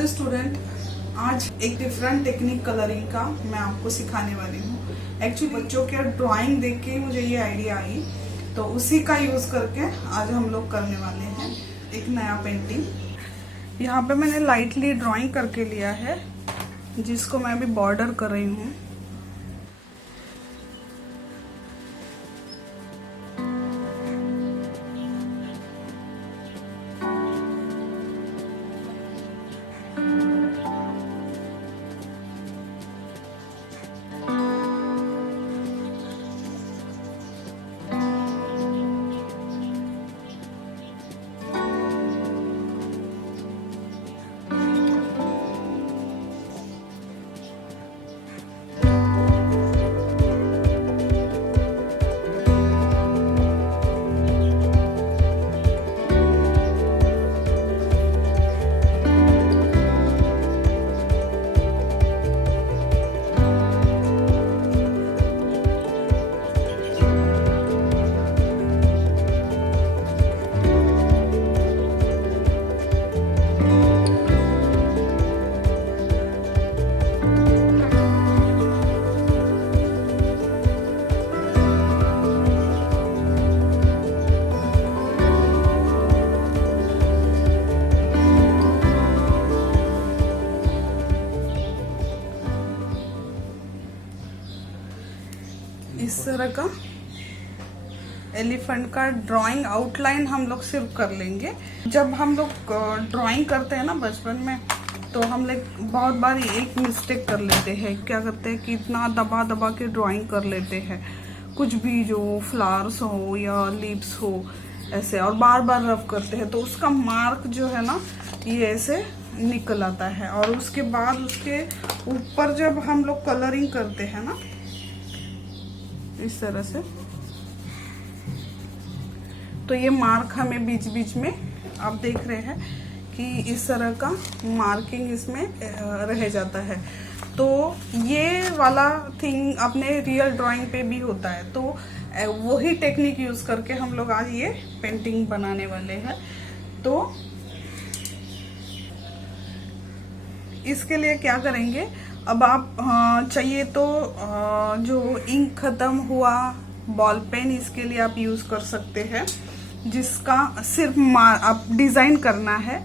Hello student, आज एक different technique colouring का मैं आपको सिखाने वाली हूँ। एक्चुअली बच्चों के ड्राइंग देख के मुझे ये आइडिया आई, तो उसी का यूज करके आज हम लोग करने वाले हैं एक नया पेंटिंग। यहाँ पे मैंने लाइटली ड्राइंग करके लिया है, जिसको मैं अभी बॉर्डर कर रही हूँ। इस तरह का एलिफेंट का ड्राइंग आउटलाइन हम लोग सिर्फ कर लेंगे। जब हम लोग ड्राइंग करते हैं ना बचपन में, तो हम लोग बहुत बार एक मिस्टेक कर लेते हैं। क्या करते हैं कि इतना दबा दबा के ड्राइंग कर लेते हैं, कुछ भी जो फ्लावर्स हो या लीव्स हो ऐसे, और बार बार रफ करते हैं, तो उसका मार्क जो है ना ये ऐसे निकल आता है। और उसके बाद उसके ऊपर जब हम लोग कलरिंग करते हैं ना इस तरह से, तो ये मार्क हमें बीच बीच में आप देख रहे हैं कि इस तरह का मार्किंग इसमें रह जाता है। तो ये वाला थिंग अपने रियल ड्राइंग पे भी होता है। तो वही टेक्निक यूज करके हम लोग आज ये पेंटिंग बनाने वाले हैं। तो इसके लिए क्या करेंगे, अब आप चाहिए तो जो इंक खत्म हुआ बॉल पेन, इसके लिए आप यूज कर सकते हैं, जिसका सिर्फ आप डिजाइन करना है,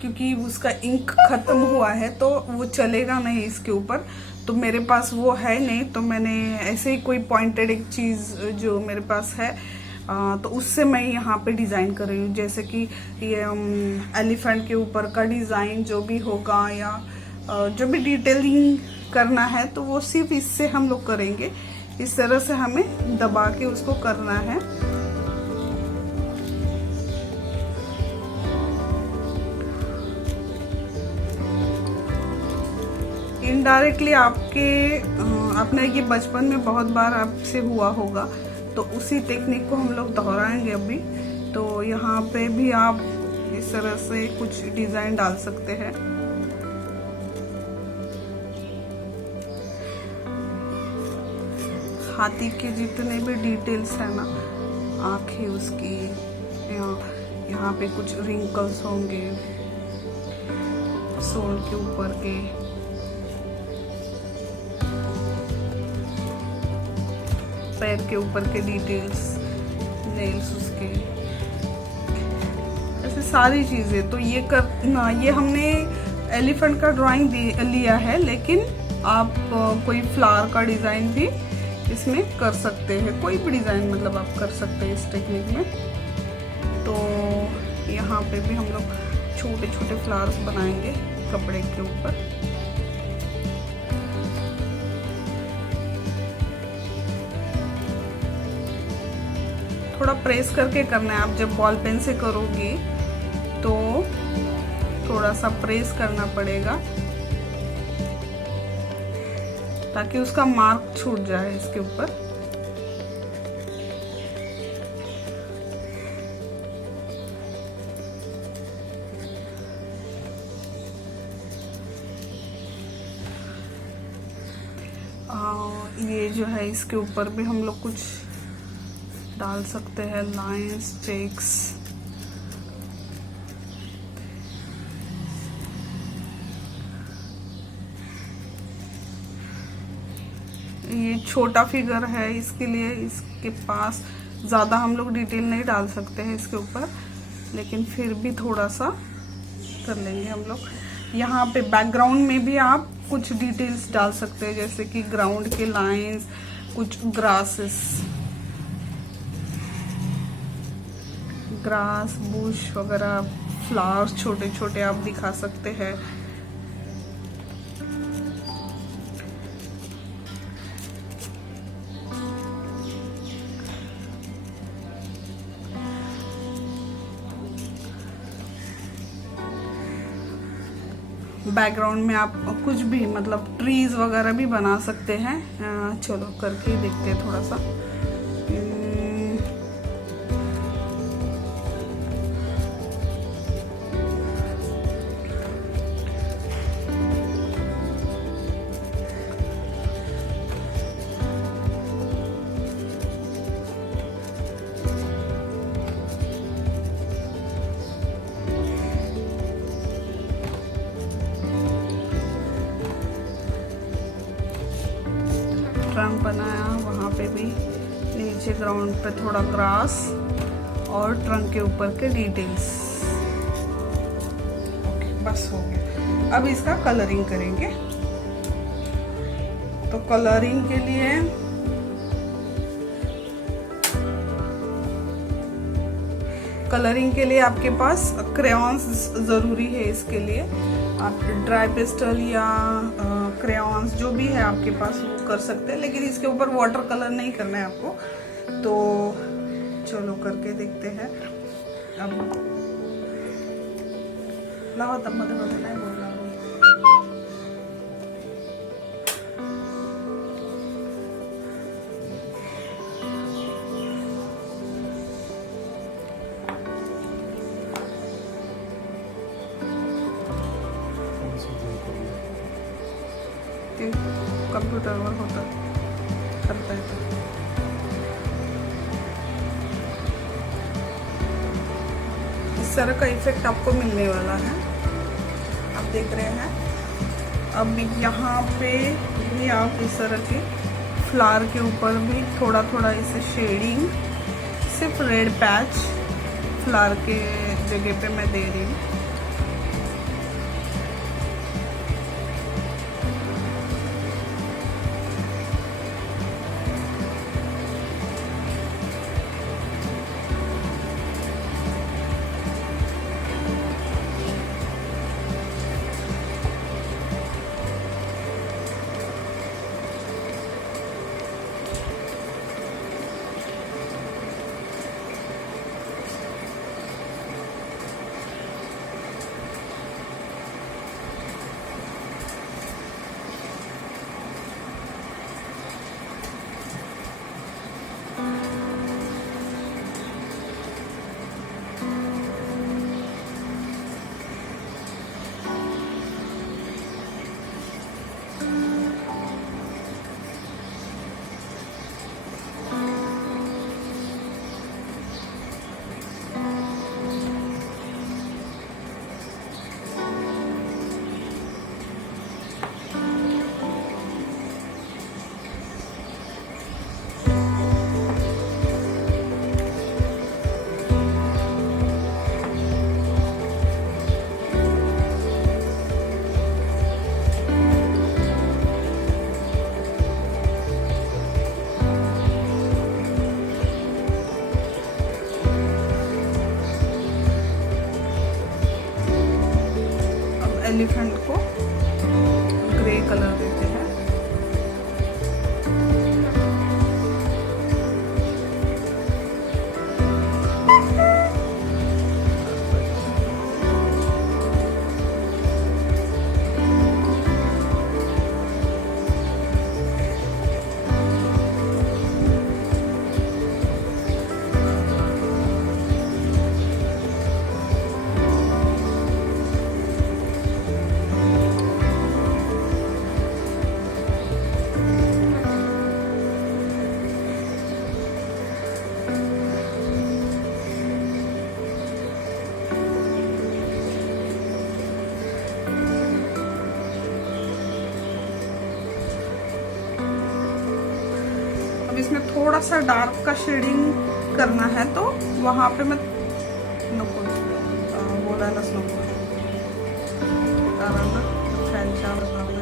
क्योंकि उसका इंक खत्म हुआ है तो वो चलेगा नहीं इसके ऊपर। तो मेरे पास वो है नहीं, तो मैंने ऐसे ही कोई पॉइंटेड एक चीज जो मेरे पास है तो उससे मैं यहाँ पे डिजाइन कर रही हूँ। जैसे कि ये एलिफेंट के ऊपर का डिजाइन जो भी होगा या जो भी डिटेलिंग करना है, तो वो सिर्फ इससे हम लोग करेंगे। इस तरह से हमें दबा के उसको करना है। इनडायरेक्टली आपने ये बचपन में बहुत बार आपसे हुआ होगा, तो उसी टेक्निक को हम लोग दोहराएंगे अभी। तो यहाँ पे भी आप इस तरह से कुछ डिजाइन डाल सकते हैं। हाथी के जितने भी डिटेल्स है ना, आंखें उसकी, यहाँ पे कुछ रिंकल्स होंगे, सोल के ऊपर के, पैर के ऊपर के डिटेल्स, नेल्स उसके, ऐसे सारी चीजें। तो ये करना, ये हमने एलिफेंट का ड्राइंग लिया है, लेकिन आप कोई फ्लावर का डिजाइन भी इसमें कर सकते हैं। कोई भी डिजाइन मतलब आप कर सकते हैं इस टेक्निक में। तो यहाँ पे भी हम लोग छोटे छोटे फ्लावर्स बनाएंगे कपड़े के ऊपर। थोड़ा प्रेस करके करना है। आप जब बॉल पेन से करोगे तो थोड़ा सा प्रेस करना पड़ेगा, ताकि उसका मार्क छूट जाए इसके ऊपर। ये जो है इसके ऊपर भी हम लोग कुछ डाल सकते हैं, लाइंस, चेक्स। ये छोटा फिगर है, इसके लिए इसके पास ज़्यादा हम लोग डिटेल नहीं डाल सकते हैं इसके ऊपर, लेकिन फिर भी थोड़ा सा कर लेंगे हम लोग। यहाँ पे बैकग्राउंड में भी आप कुछ डिटेल्स डाल सकते हैं, जैसे कि ग्राउंड के लाइंस, कुछ ग्रासेस, ग्रास, बुश वगैरह, फ्लावर्स छोटे छोटे आप दिखा सकते हैं। बैकग्राउंड में आप कुछ भी मतलब ट्रीज वगैरह भी बना सकते हैं। चलो करके देखते हैं थोड़ा सा। ट्रंक बनाया, वहाँ पे भी नीचे ग्राउंड पे थोड़ा ग्रास और ट्रंक के ऊपर के डिटेल्स। ओके, बस हो गया। अब इसका कलरिंग करेंगे। तो कलरिंग के लिए आपके पास क्रेयॉन्स ज़रूरी है। इसके लिए आप ड्राई पेस्टल या क्रेयॉन्स जो भी है आपके पास वो कर सकते हैं, लेकिन इसके ऊपर वाटर कलर नहीं करना है आपको। तो चलो करके देखते हैं। अब लाओ तब मत बोलना है, बोलना कंप्यूटर वर होता करता है। इस तरह का इफेक्ट आपको मिलने वाला है, आप देख रहे हैं। अब यहाँ पे भी आप इस तरह के फ्लावर के ऊपर भी थोड़ा थोड़ा इसे शेडिंग, सिर्फ रेड पैच फ्लावर के जगह पे मैं दे रही हूँ। एलिफेंट को ग्रे कलर देते हैं। इसमें थोड़ा सा डार्क का शेडिंग करना है तो वहां पे मैं नको बोलायलाच नको कारण ना फॅनच्या आवाज लागला.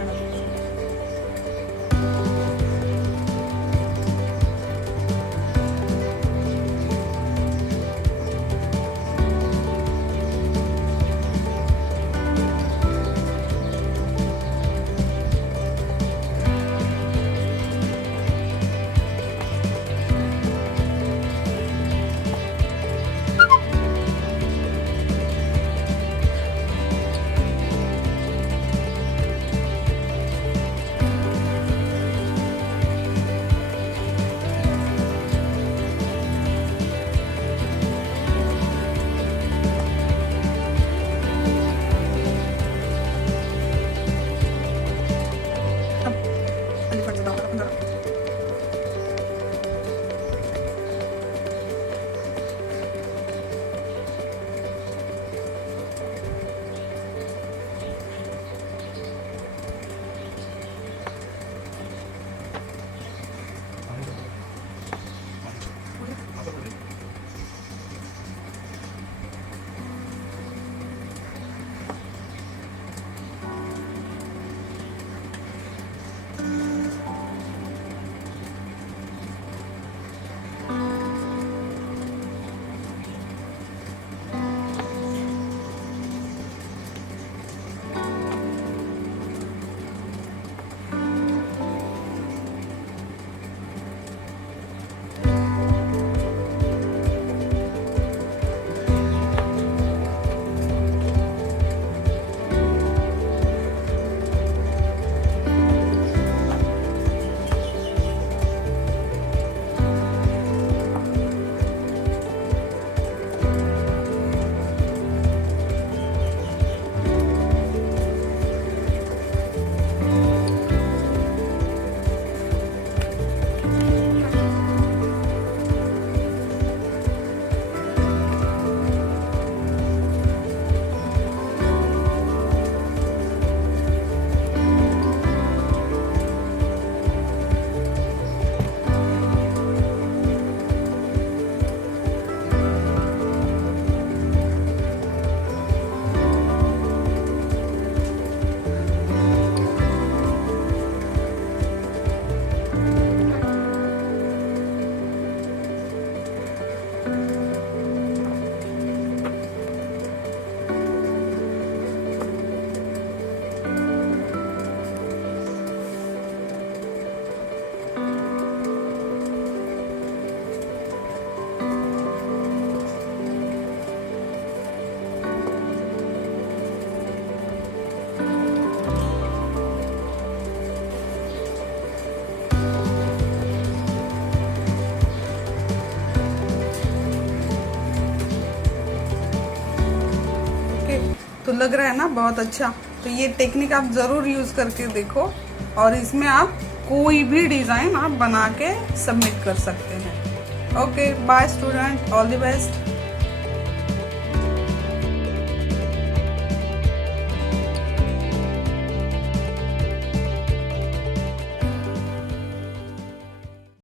तो लग रहा है ना बहुत अच्छा. तो ये टेक्निक आप ज़रूर यूज़ करके देखो और इसमें आप कोई भी डिज़ाइन आप बना के सबमिट कर सकते हैं. Okay bye student, all the best.